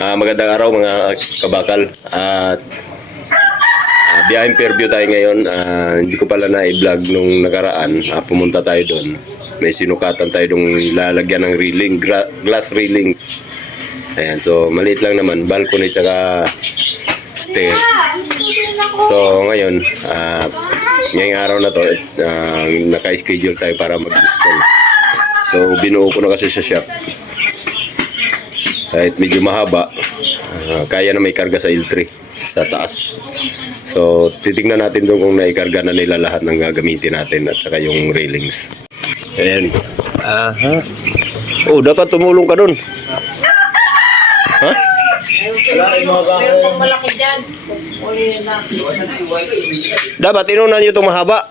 Magandang araw mga kabakal. Biyaheng Fairview tayo ngayon. Hindi ko pala na-i-vlog nung nakaraan. Pumunta tayo doon. May sinukatan tayo dong lalagyan ng railing, glass railing. Ayan, so maliit lang naman, balcony tsaka stair. So ngayon, ngayong araw na to, naka-schedule tayo para mag-install. So binuo ko na kasi sa shop. Kahit medyo mahaba, kaya na may karga sa L3 sa taas. So titignan natin doon kung naikarga na nila lahat ng gagamitin natin at saka yung railings. Ayan. Oh, dapat tumulong ka doon. Ha? Dapat inunan nyo itong mahaba.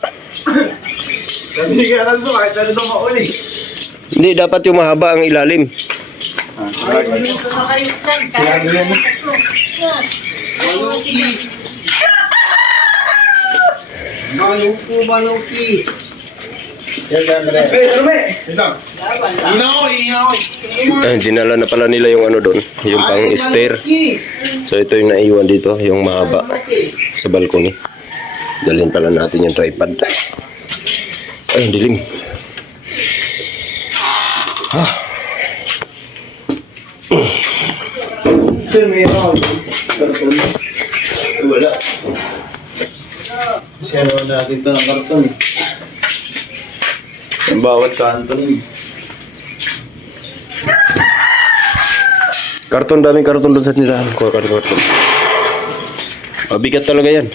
Hindi, dapat yung mahaba ang ilalim. Maluki. Dinala na pala nila yung ano doon, yung pang stair. So ito yung naiwan dito, yung mahaba sa balcony. Dalhin pala natin yung tripod. Ay, dilim. Wala. Siya naman natin ito ng karton eh. Ang bawat kanto nun. Karton, daming karton doon sa tindahan. Kuha ka ng karton. Mabigat talaga yan.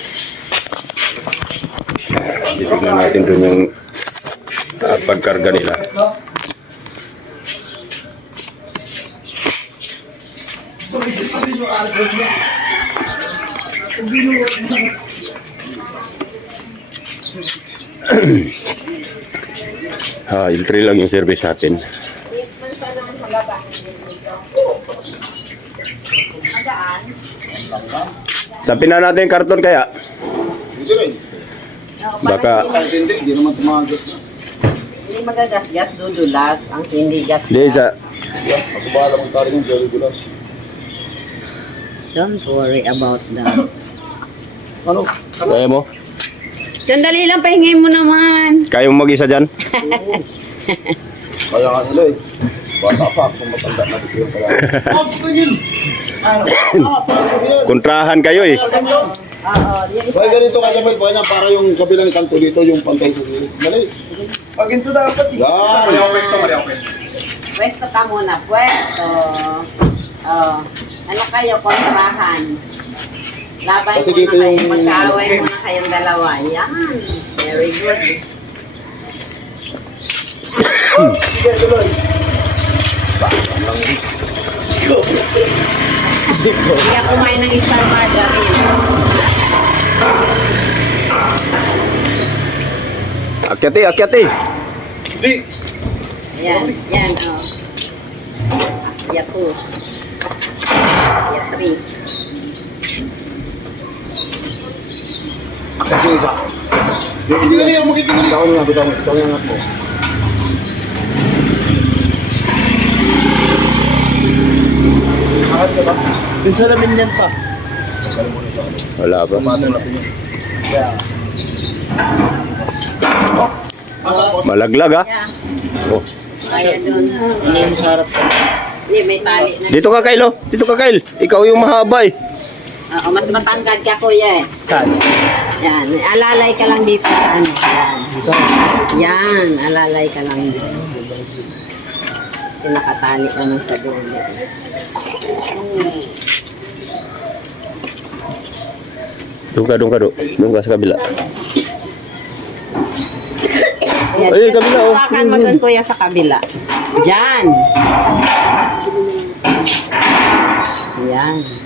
Titignan natin doon yung pagkarga nila. L3 lang yung service natin. Sapin na natin yung karton kaya. Baka Hindi naman tumagas na. Hindi magagasgas, dudulas. Ang hindi gasgas. hindi sa Pagkabala mong tayo ng Jolly Gulas. Don't worry about that. Ano? kaya mo. Sandali lang, pahingin mo naman. Kaya mo mag-isa dyan. Kaya nga nila eh. Bata pa kung matanda na dito yung pala. Oh, ganyan! Kontrahan kayo eh. Oo, yan Kaya ganito kasi may buhay niya para yung kabilang kanto dito yung pantay sa gilid. Mali. Pag ito dapat. Yan. Pwesto ka muna, pwesto. Oh, ano kayo, kontrahan? Labay Kasi muna dito kayo, yung- magkaaway muna kayong dalawa. Yan, very good. Sige, tuloy. Hindi ako kumain ng Star Margarine. Akyati, akyati. Di. Yan, yan, oh. Akyat 2. Akyat 3. Sige, isa. Hindi na niya makitingin. Bitaw niya, bitaw niya angat mo. Angat ka ba? Yung salamin yan pa. Wala pa. Tumatong natin yun. Kaya. Malaglag ha. Yeah. Oh. Kaya doon. Ano yung masarap sa? Hindi, may tali na. Dito ka Kyle, oh. Dito ka Kyle. Ikaw yung mahaba eh. Oo, mas matangkad ka, kuya eh. Saan? Yan, alalay ka lang dito sa ano. Yan, alalay ka lang dito. Kasi nakatali ka ng sa dulo. Doon ka. Doon ka sa kabila. Yan, Ay, kabila, oh. hawakan mo doon, kuya, sa kabila. Diyan. Yan.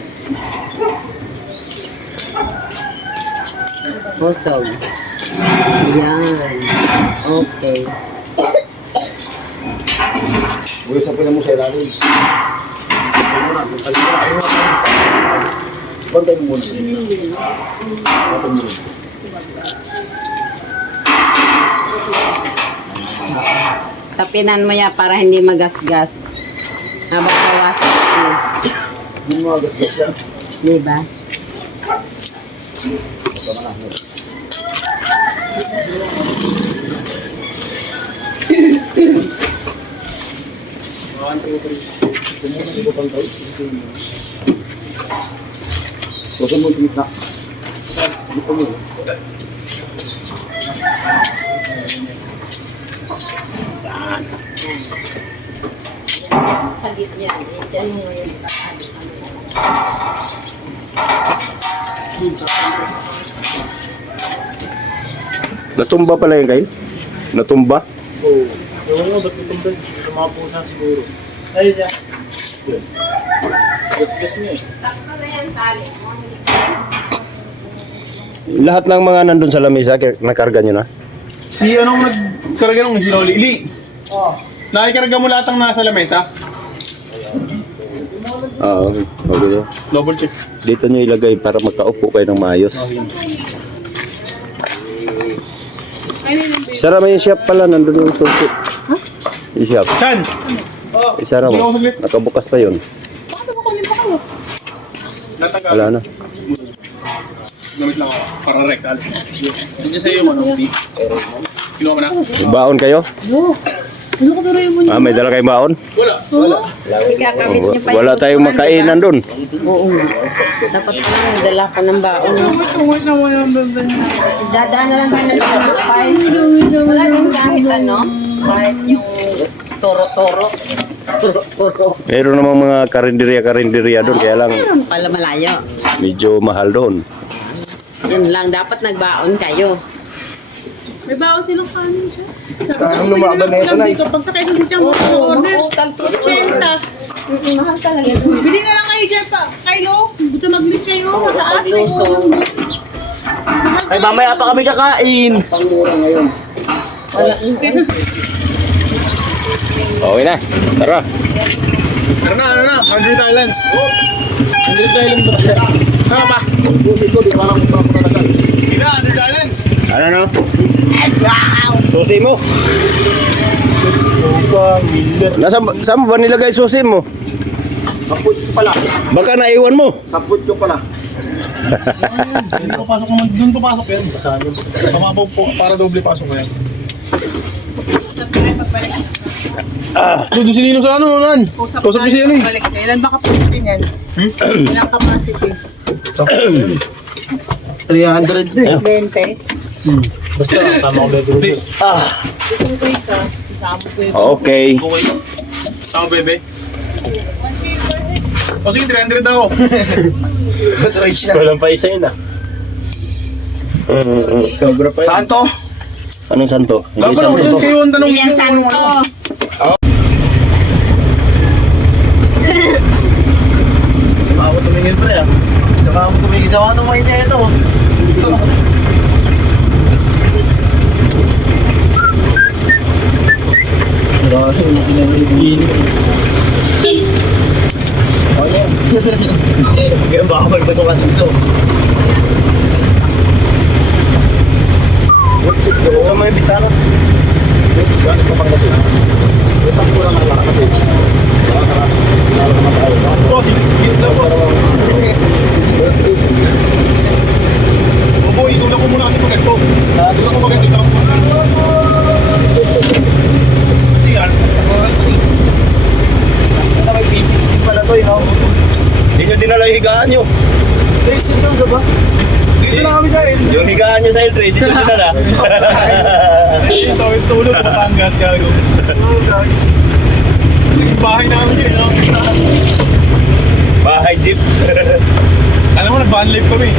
Busog. Yan. Okay. Uy, sa pila mo sa ilalim. Bantay mo muna. Bantay mo muna. Sapinan mo yan para hindi magasgas. Nababawasan ko. Yung mga gas-gas yan. Diba? Kasi mo tingit na. Dito mo. Sa gitna, dyan mo yung Natumba pala yung kayo? Natumba? Oo. Ewan mo, ba't itong bed? Sa mga pusa siguro. Ay, dyan. Gas-gas nga eh. Lahat ng mga nandun sa lamesa, nakarga nyo na? Si anong nagkarga nung si Loli? Ili! Oo. Nakikarga mo lahat ng nasa lamesa? Oo, okay. Double check. Dito nyo ilagay para makaupo kayo ng maayos. Sara may shop pala, nandun yung susi. Yung shop. Chan! Isara mo, nakabukas pa yun. Natanggal. Wala na. Gamit lang ako. Para rect. Alas. Nandiyan sa'yo yung ano, di? Kinuha mo na? May baon kayo? May dala kayong baon? Wala. Ikakabit niyo pa Wala tayong makainan dun. Oo. Dapat pa lang dala ka ng baon. Dadaan na lang tayo ng kahit wala din kahit ano, kahit yung toro-toro. Toro-toro. Meron namang mga karinderya dun, kaya lang Pala malayo. medyo mahal doon. Yun lang, dapat nagbaon kayo. May baon silang kanin siya. Kaya lumaban na ito na. Dito, pag sakay ko si Chang order, 80. Mahal talaga. Bili na lang kayo dyan pa. Kayo, gusto mag-lift kayo. Mataas na Luso. Ay, mamaya pa kami kakain. Pangmura ngayon. Okay na, tara. Ano na? 100 islands. 100 islands ba tayo? Saan pa? Ito, di parang pagkakatagal. Hindi na, 100 islands. Ano no? Susi mo? Saan mo ba nilagay susi mo? Saput ko pala. Baka naiwan mo. Saput ko pala. Doon papasok yan. Basahan yun. Pamapaw po, para doble pasok na yan. Doon si Nino sa ano, nan? Kausap mo siya yan eh. Balik ka. Ilan ba capacity niyan? Ilang capacity? 300 din. 20. Basta, tama ko bebe. Okay. Okay. Tama bebe. O sige, 300 na ako. Walang pa isa yun ah. Sobra pa yun. Saan to? Anong santo? Hindi Baba santo doon to. kayo ang tanong Yan santo. Saka ako tumingin pre ah. Saka ako tumingin sa ano may ito. Grabe, hindi na nilibili. Kaya baka magpasokan dito. Sa may bitara. Saan sa Pangasinan? Sa saan ko lang ang kasi. Lalo naman tayo. Boss, hit lang boss. Opo, itulak ko muna kasi pag ito. Itulak ko pag ito. Itulak ko muna. Kasi yan. May P60 pala to yun. Hindi nyo dinala yung higaan nyo. Trace yun lang sa ba? Dito na kami sa il. Yung higaan nyo sa L3, dito dinala. Ito, tulog ko Batangas, gago. Naging bahay namin yun, no? Bahay jeep. Alam mo, nag-van life kami.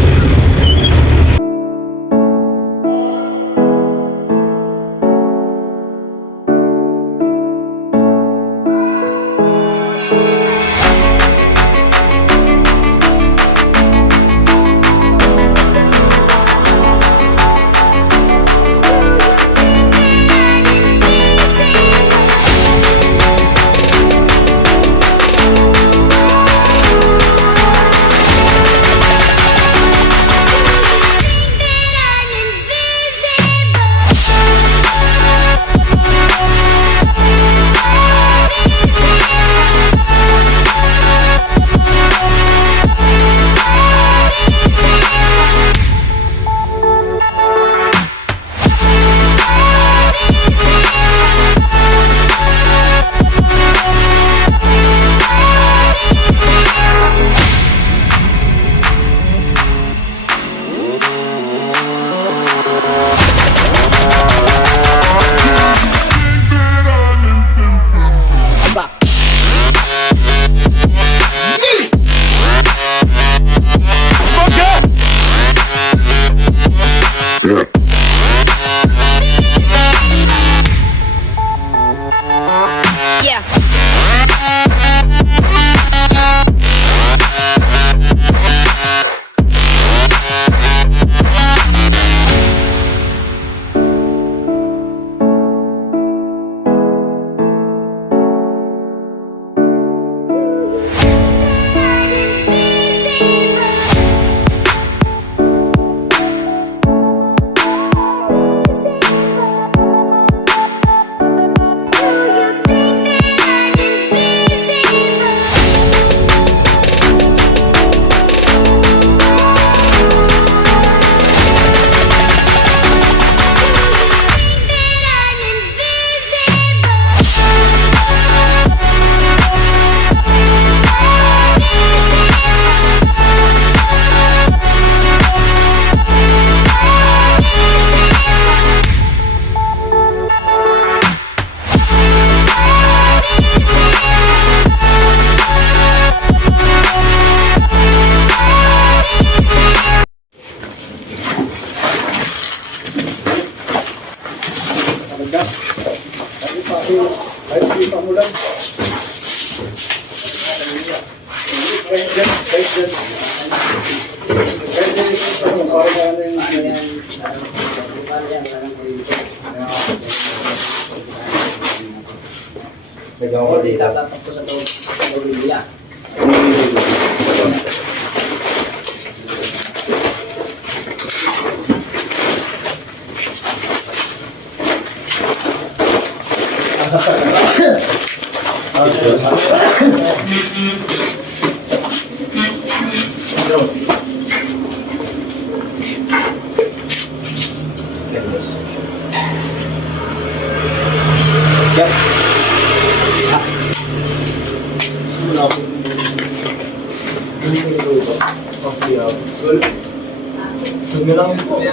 Bigyan ko dito.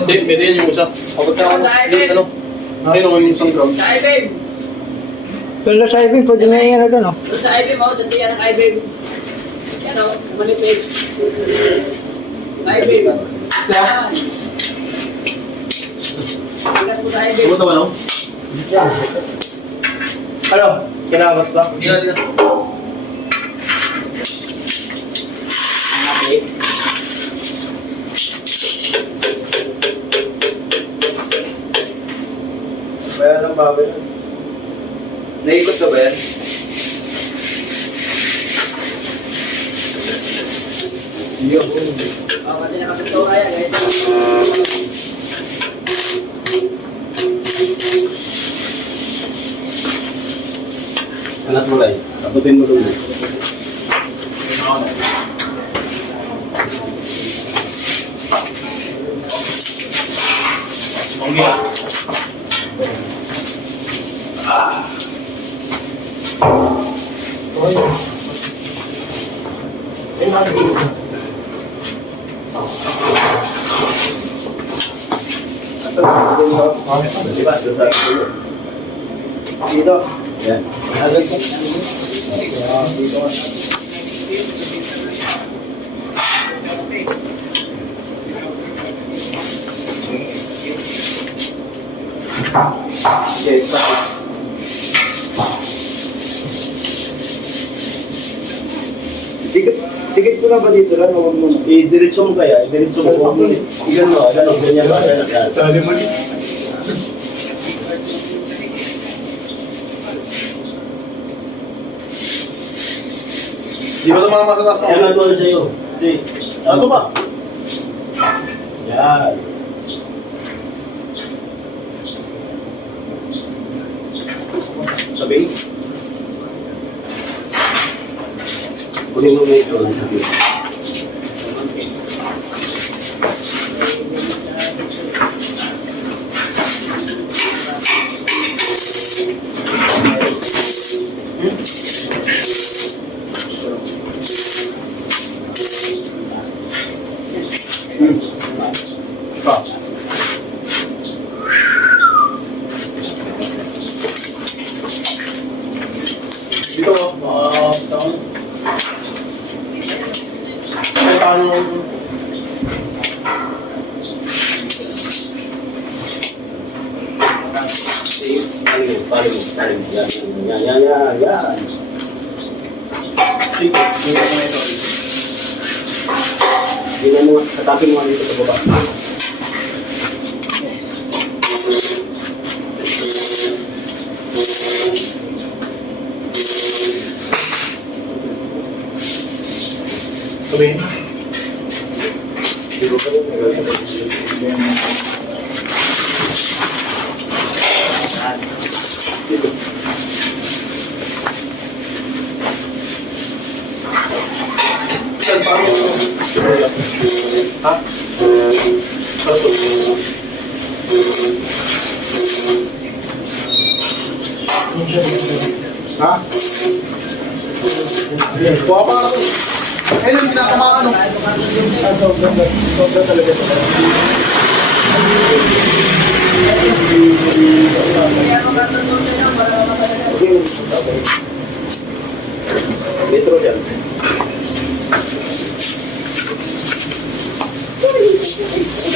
Hindi, pwede yan yung isa. Abot na ako. Ano? Ayun ako yung isang ground. Pero sa ibig, pwede na yung ano doon, no? Sa IBM mo, sa tiyan ng IBM. Yan o, manipis. IBM. Yan. Tingnan mo sa IBM. Buto ba, no? Ano? Kinakas ba? Hindi na. Okay. Bayan ng babay. Naikot ka ba yan? Hindi ako. Oh, kasi nakasito kaya, guys. Anak mo lang. Taputin mo doon. Dito. Yan. Yes, Dikit ko na ba dito lang? Huwag mo na. I-diretso mo kaya? I-diretso mo. Huwag mo. Gano'n, gano'n. Ganyan ba? Ganyan. Tali mo. Di ba ito mga matatas na? Yan ang sa'yo. Di. Ano ba? Yan. Sabi? Kunin mo na ito. Sabi. Dito, down. Ay, paano? Yan. Sige, sige mo ito. Tingnan mo, katapin mo dito sa baba. Sabihin. Dito ka rin, dito. Saan pa ako? Ha? Ha? Kuha pa ako. Kailan pinatamaan ano? Sobra talaga. Metro dyan.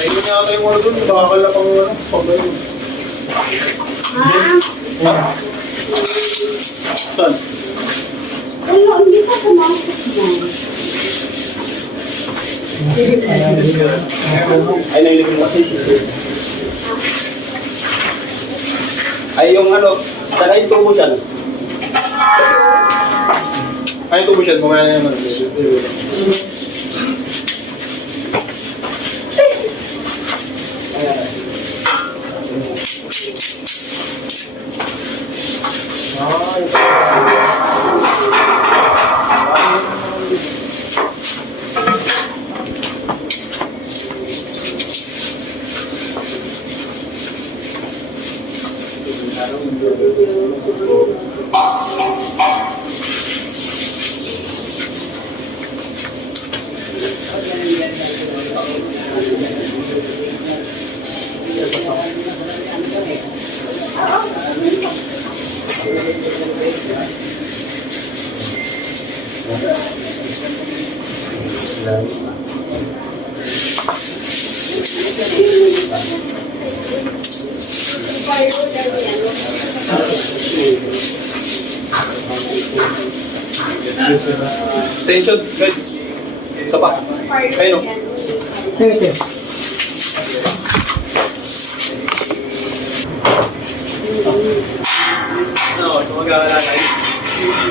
Ayun na tayo mga doon, bakal na pang ano, pag-ayun. Saan? Wala, hindi pa tumasok yan. Ay, nailipin mo. Ay, yung ano, saan yung tubo siya? Ay, tubo siya. Mamaya na naman. Extension. Good. Isa pa. Ayun o. No, so mag-aalalay.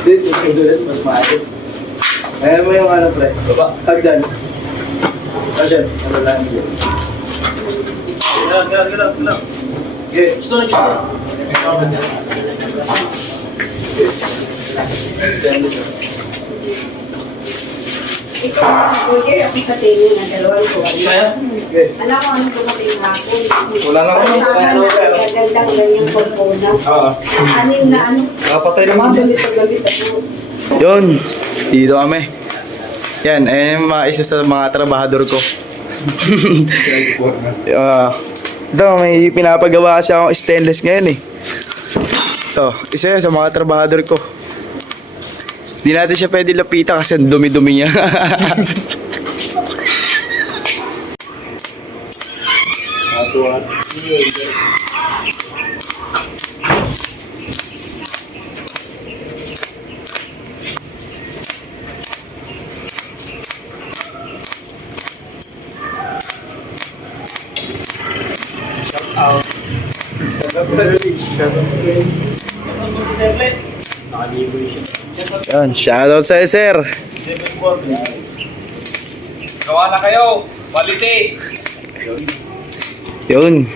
Dito, dulas mas maalit. Ayan mo yung ano, pre. Baba, hagdan. Asyan, ano lang yun. Gila. Okay, gusto na gusto. Kuya, ako sa tingin na dalawang ko. Kaya? Okay. Alam ko ano dumating hapon. Wala nga ako. Kasama na gagandang ganyang components. Anim na ano. Nakapatay naman. Gamit ako. Yun, dito kami. Yan, ayun yung mga isa sa mga trabahador ko. Ito, may pinapagawa kasi akong stainless ngayon eh. Ito, isa yan sa mga trabahador ko. Di natin siya pwede lapita kasi ang dumi-dumi niya. Yan, shoutout sa sir. Gawa na kayo. Quality. Yun.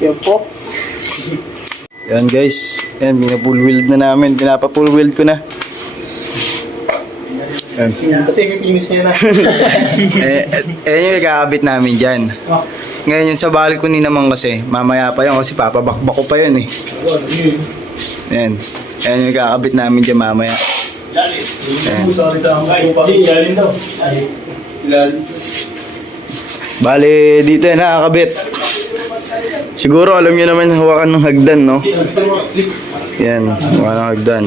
Yan po. Yan guys. Yan, pina-full weld na namin. Pinapa-full weld ko na. Yan. Kasi may finish niya na. Yung ikakabit namin dyan. Ngayon yung sa balcony naman kasi, mamaya pa yun kasi papabakbak ko pa yun eh. Yan. Yan yung ikakabit namin dyan mamaya. Yan. Ilalim daw. Ilalim. Bale, dito yan nakakabit. Siguro alam nyo naman hawakan ng hagdan, no? Yan, hawakan ng hagdan.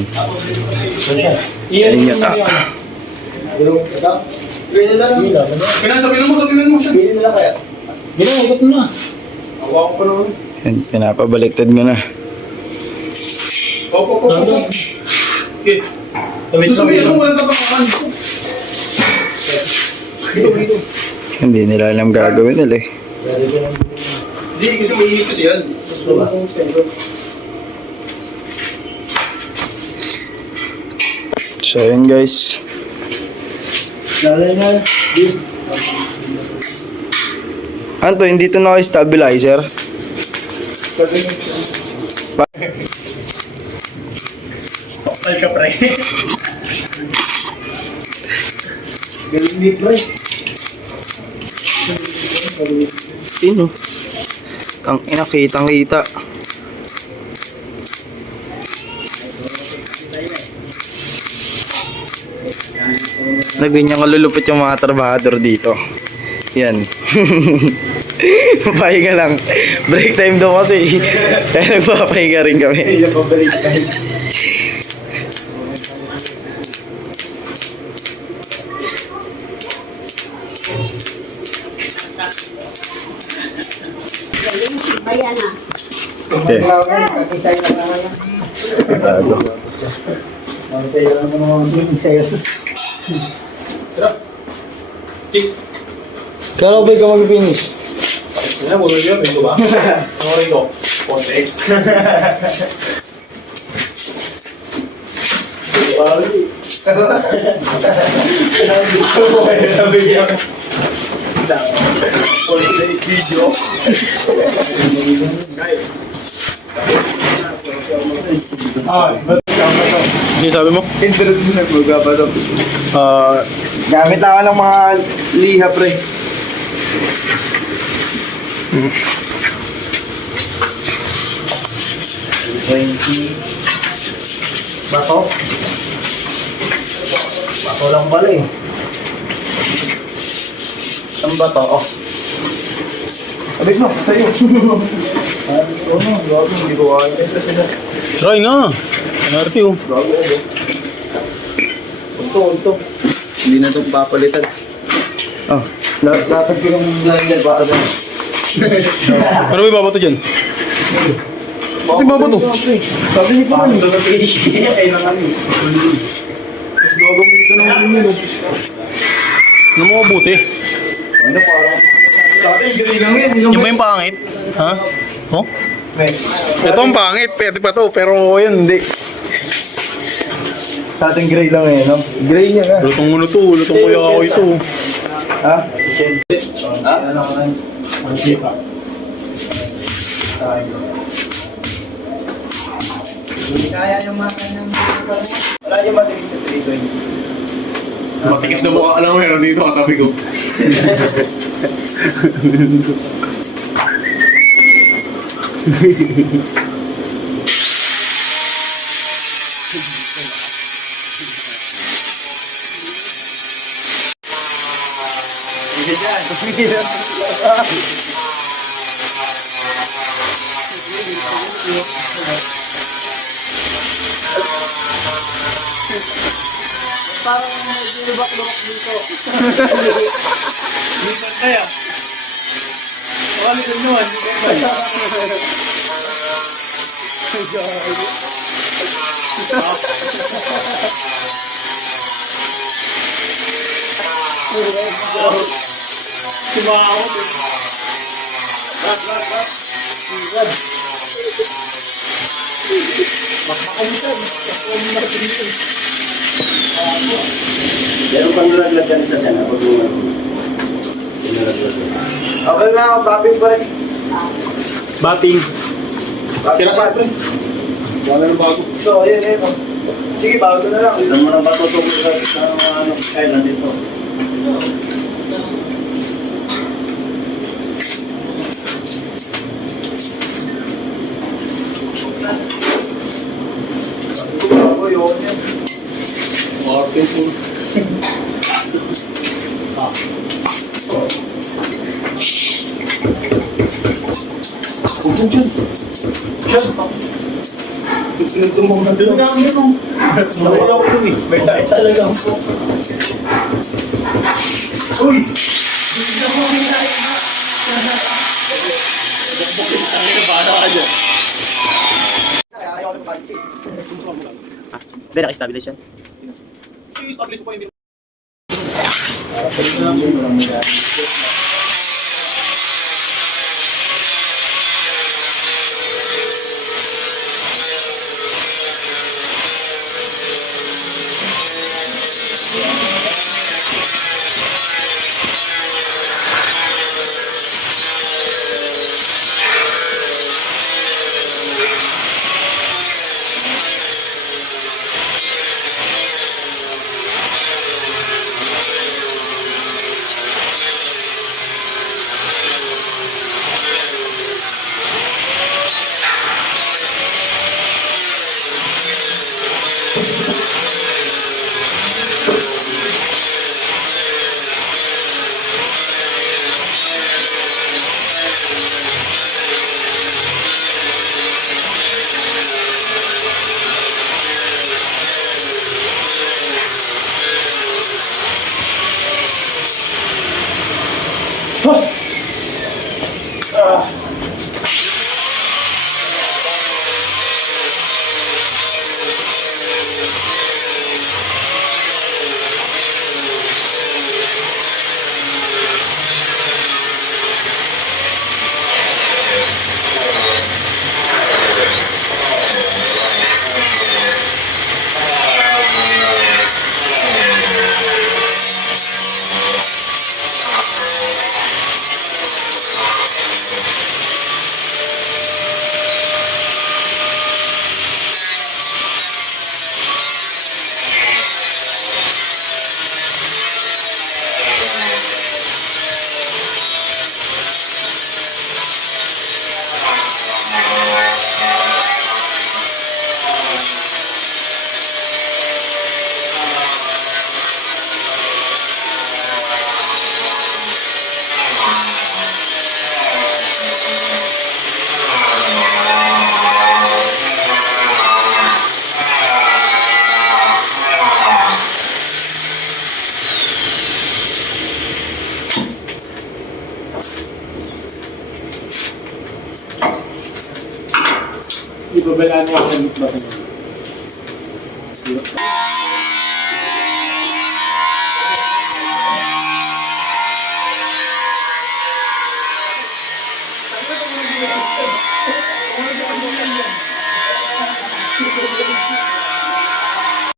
Yan yun. Sabihin mo siya. Ginagawa mo na. Hawakan ko naman. Yan, pinapabaliktad ko na. Opo. Okay. Sabihin mo walang tapakan. Dito. Hindi nila alam gagawin nila eh. Hindi, kasi mainit kasi yan. So yun guys. Ano to, hindi to naka-stabilizer? Ay, ka pre. Sino? Tang ina, kitang-kita. Ganyan kalulupit yung mga trabahador dito. Yan. Pahinga lang. Break time daw kasi. Kaya nagpapahinga rin kami. Ayan na. Okay. Bago. Kala ko ba ikaw mag-finish? Ano mo yun? Ito ba? Ano ito? Ponte. Sige, sabi mo? Gamit ako ng mga liha, pre. Bato? Bato lang pala eh. Ang bato, oh. Abig mo, sa'yo. Hindi ko kaya. Try na. Narte oh. Ito. Hindi na ito papalitan. Oh, lapad ko ng blinder para doon. Ano ba ibabato dyan? Bakit ibabato? Sabi ni Paul. Ay, nang ano. Mas gagawin ko ng minulo. Ano mo mabuti? Ano parang? Sa atin, galing lang yan. Yung ba yung pangit? Ha? Oh? Ito ang pangit. Pwede pa to. Pero yun, hindi. Sa atin gray lang eh, no? Gray niya ka. Lutong mo na to. Lutong kuya ako ito. Ha? Ha? Ano ka lang? Ang sipa. Hindi kaya yung mga kanyang wala yung matigas sa 320. Matigas na mukha. Alam mo, meron dito katabi ko. Meron pang nalaglag dyan sa sana. Okay na ako, topping pa rin. Bating. Sira pa rin. Wala na bago. So, ayan. Sige, bago na lang. Ilan mo na ba ito sa island dito? Bago yun yan. May sakit talaga po. Hindi, naka-stabilize yan. I-establish ko hindi. Ibabalaan niya ako ng bakit.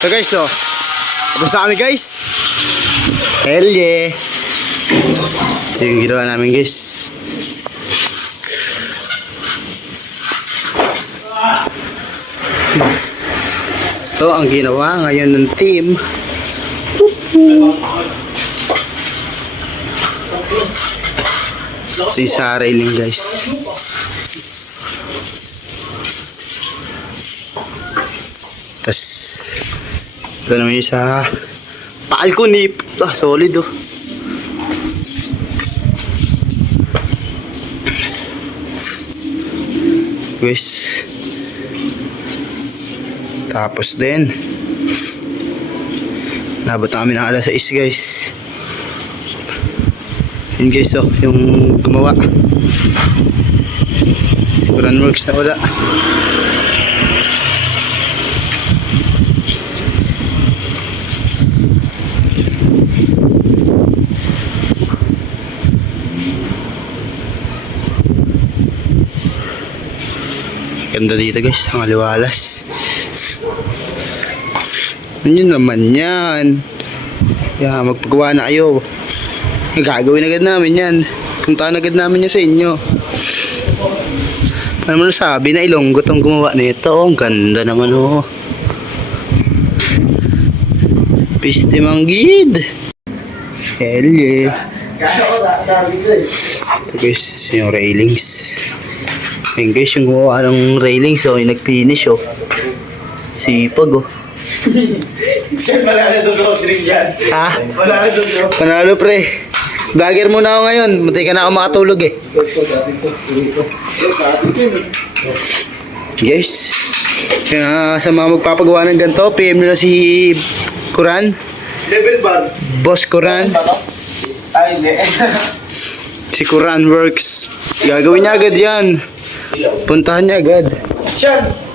So guys, so tapos na kami guys. Hell yeah. Ito yung ginawa namin guys. So ang ginawa ngayon ng team, ito yung sa railing guys. Tas ito naman yung sa balcony. Solid oh. Guys, tapos din nabot namin ng alas 6 guys. Yun guys, oh, yung gumawa Runworks na wala. Ganda dito guys, ang aliwalas. Yun naman yan. Kaya magpagawa na kayo. Gagawin agad namin yan. Puntaan agad namin yan sa inyo. Ano mo nasabi na Ilonggo tong gumawa nito. Ang ganda naman oh. Piste manggid. Hell yeah. Ito guys, yung railings. Ayun guys, yung gumawa ng railings oh, yung nag-finish oh. Sipag oh. Ha? Panalo pre. Vlogger muna ako ngayon. Matay ka na ako makatulog eh. Guys, kaya sa mga magpapagawa ng ganito, PM nila si Kuran. Level bar. Boss Kuran. Ay, hindi. Si Kuran Works. Gagawin niya agad yan. Puntahan niya agad. Siyan.